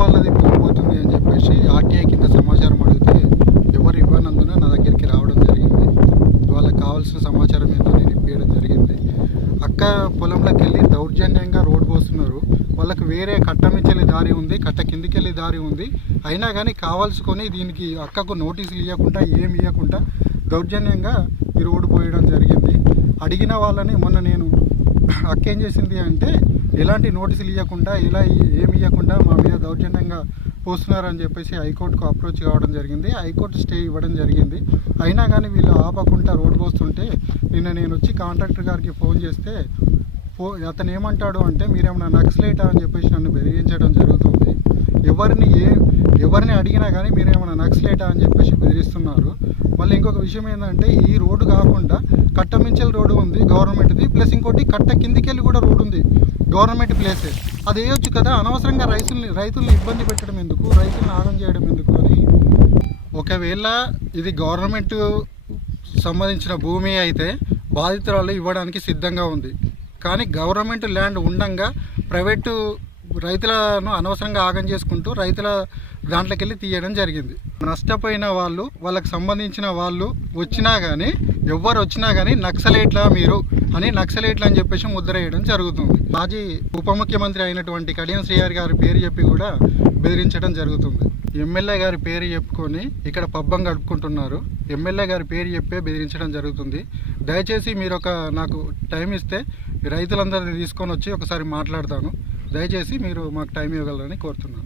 వాళ్ళది పోతుంది అని చెప్పేసి ఆర్టీఐ కింద సమాచారం అడిగితే ఎవరు ఇవ్వనందున నా దగ్గరికి రావడం జరిగింది. వాళ్ళకి కావాల్సిన సమాచారం ఏంటో నేను ఇప్పించడం జరిగింది. అక్క పొలంలోకి వెళ్ళి దౌర్జన్యంగా రోడ్డు పోస్తున్నారు. వాళ్ళకి వేరే కట్ట మించెళ్ళి దారి ఉంది, కట్ట కిందికి వెళ్ళి దారి ఉంది. అయినా కానీ కావాల్సుకొని దీనికి అక్కకు నోటీసులు ఇవ్వకుండా ఏమి ఇవ్వకుండా దౌర్జన్యంగా ఈ రోడ్డు పోయడం జరిగింది. అడిగిన వాళ్ళని మొన్న నేను అక్క ఏం చేసింది అంటే ఎలాంటి నోటీసులు ఇవ్వకుండా ఏమి ఇవ్వకుండా మా మీద దౌర్జన్యంగా పోస్తున్నారని చెప్పేసి హైకోర్టుకు అప్రోచ్ కావడం జరిగింది. హైకోర్టు స్టే ఇవ్వడం జరిగింది. అయినా కానీ వీళ్ళు ఆపకుండా రోడ్డు పోస్తుంటే నిన్న నేను వచ్చి కాంట్రాక్టర్ గారికి ఫోన్ చేస్తే అతను ఏమంటాడు అంటే మీరేమన్నా నక్సలైటా అని చెప్పేసి నన్ను బెదిరించడం జరుగుతుంది. ఎవరిని అడిగినా కానీ మీరేమన్నా నక్సలైటా అని చెప్పేసి బెదిరిస్తున్నారు. మళ్ళీ ఇంకొక విషయం ఏంటంటే ఈ రోడ్డు కాకుండా కట్టమించల్ రోడ్డు ఉంది గవర్నమెంట్ది, ప్లస్ ఇంకోటి కట్ట కిందికి వెళ్ళి కూడా రోడ్డు ఉంది గవర్నమెంట్ ప్లేసే. అది వేయొచ్చు కదా, అనవసరంగా రైతుల్ని ఇబ్బంది పెట్టడం ఎందుకు, రైతులను ఆగం చేయడం ఎందుకు అని. ఒకవేళ ఇది గవర్నమెంట్ సంబంధించిన భూమి అయితే బాధితురాలు ఇవ్వడానికి సిద్ధంగా ఉంది. కానీ గవర్నమెంట్ ల్యాండ్ ఉండంగా ప్రైవేటు రైతులను అనవసరంగా ఆగం చేసుకుంటూ రైతుల దాంట్లోకి వెళ్ళి తీయడం జరిగింది. నష్టపోయిన వాళ్ళు, వాళ్ళకి సంబంధించిన వాళ్ళు ఎవరు వచ్చినా కానీ నక్సలైట్లా మీరు అని నక్సలైట్లు అని చెప్పేసి ముద్ర వేయడం జరుగుతుంది. మాజీ ఉప ముఖ్యమంత్రి అయినటువంటి కడియం శ్రీహరి గారి పేరు చెప్పి కూడా బెదిరించడం జరుగుతుంది. ఎమ్మెల్యే గారి పేరు చెప్పుకొని ఇక్కడ పబ్బం గడుపుకుంటున్నారు. ఎమ్మెల్యే గారి పేరు చెప్పే బెదిరించడం జరుగుతుంది. దయచేసి మీరు నాకు టైం ఇస్తే రైతులందరినీ తీసుకొని వచ్చి ఒకసారి మాట్లాడతాను. దయచేసి మీరు మాకు టైం ఇవ్వగలరని కోరుతున్నాను.